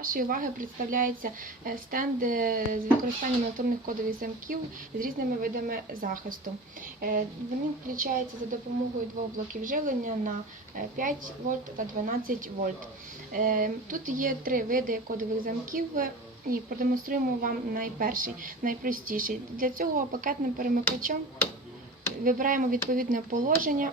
вашої уваги представляється е, стенд е, з використанням електронних кодових замків з різними видами захисту. Е, Вони включаються за допомогою двох блоків живлення на е, 5 вольт та 12 вольт. Е, Тут є три види кодових замків. е, І продемонструємо вам найперший, найпростіший. Для цього пакетним перемикачем вибираємо відповідне положення.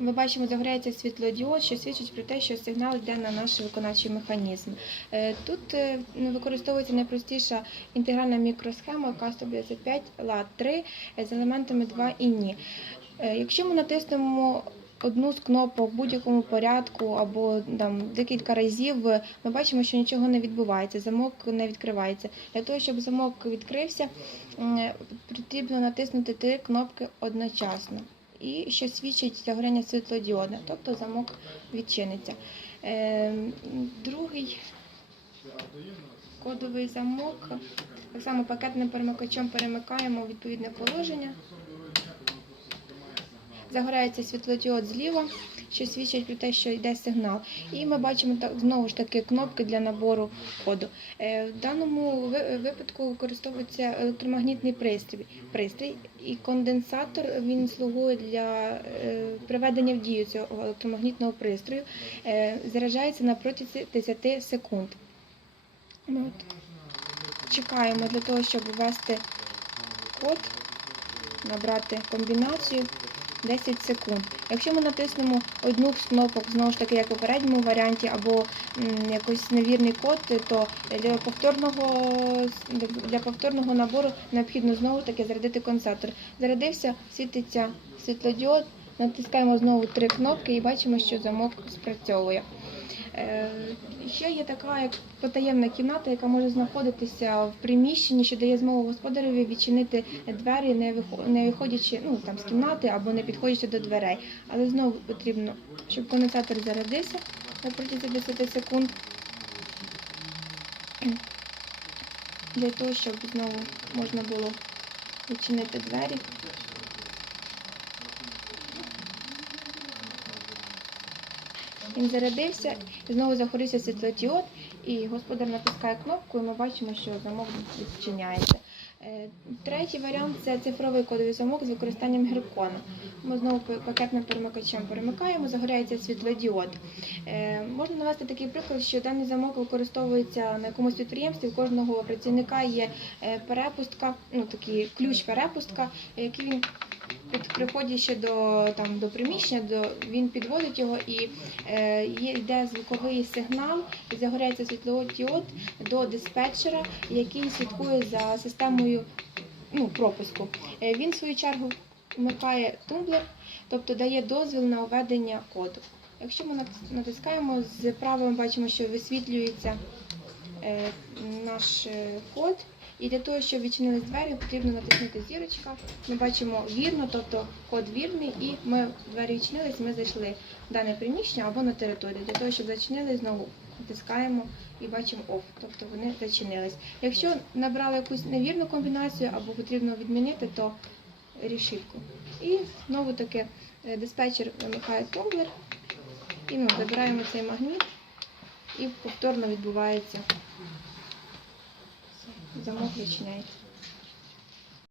Ми бачимо, загорається світлодіод, що свідчить про те, що сигнал йде на наш виконавчий механізм. Е, Тут е, використовується найпростіша інтегральна мікросхема К155 lat 3 з елементами 2 і ні. Е, Якщо ми натиснемо одну з кнопок в будь-якому порядку або там декілька разів, е, ми бачимо, що нічого не відбувається, замок не відкривається. Для того, щоб замок відкрився, потрібно натиснути три кнопки одночасно. І що свідчить загоряння світлодіода, тобто замок відчиниться. Е, Другий кодовий замок. Так само пакетним перемикачем перемикаємо відповідне положення. Загорається світлодіод зліва, що свідчить про те, що йде сигнал. І ми бачимо так, знову ж таки кнопки для набору коду. Е, В даному випадку використовується електромагнітний пристрій, і конденсатор він слугує для е, приведення в дію цього електромагнітного пристрою. Е, Заряджається на протязі 10 секунд. От чекаємо для того, щоб ввести код, набрати комбінацію 10 секунд. Якщо ми натиснемо одну з кнопок, знову ж таки, як у попередньому варіанті, або якийсь невірний код, то для повторного, для повторного набору необхідно знову таки зарядити конденсатор. Зарядився, світиться світлодіод, натискаємо знову три кнопки і бачимо, що замок спрацьовує. Е, Ще є така як потаємна кімната, яка може знаходитися в приміщенні, що дає змогу господареві відчинити двері, не не виходячи ну, там, з кімнати або не підходячи до дверей. Але знову потрібно, щоб конденсатор зарядився на протязі 10 секунд. Для того, щоб знову можна було відчинити двері. Він зарядився, знову загорівся світлодіод, і господар натискає кнопку, і ми бачимо, що замок відчиняється. Е, Третій варіант це цифровий кодовий замок з використанням гіркона. Ми знову пакетним перемикачем перемикаємо, загоряється світлодіод. Е, Можна навести такий приклад, що даний замок використовується на якомусь підприємстві. У кожного працівника є е, перепустка, ну такий ключ перепустка, який він під приходячи до там до приміщення, до він підводить його і е, йде звуковий сигнал, і загоряється світлодіод до диспетчера, який слідкує за системою ну, пропуску. Е, він в свою чергу вмикає тумблер, тобто дає дозвіл на введення коду. Якщо ми натискаємо з права, ми бачимо, що висвітлюється е, наш е, код. І для того, щоб відчинились двері, потрібно натиснути зірочка. Ми бачимо вірно, тобто код вірний, і ми двері відчинились, ми зайшли в дане приміщення або на територію. Для того, щоб зачинили, знову натискаємо і бачимо OFF, тобто вони зачинились. Якщо набрали якусь невірну комбінацію або потрібно відмінити, то рішітку. І знову таки е, диспетчер вимикає тумблер, і ми забираємо цей магніт, і повторно відбувається. Замок відчиняється.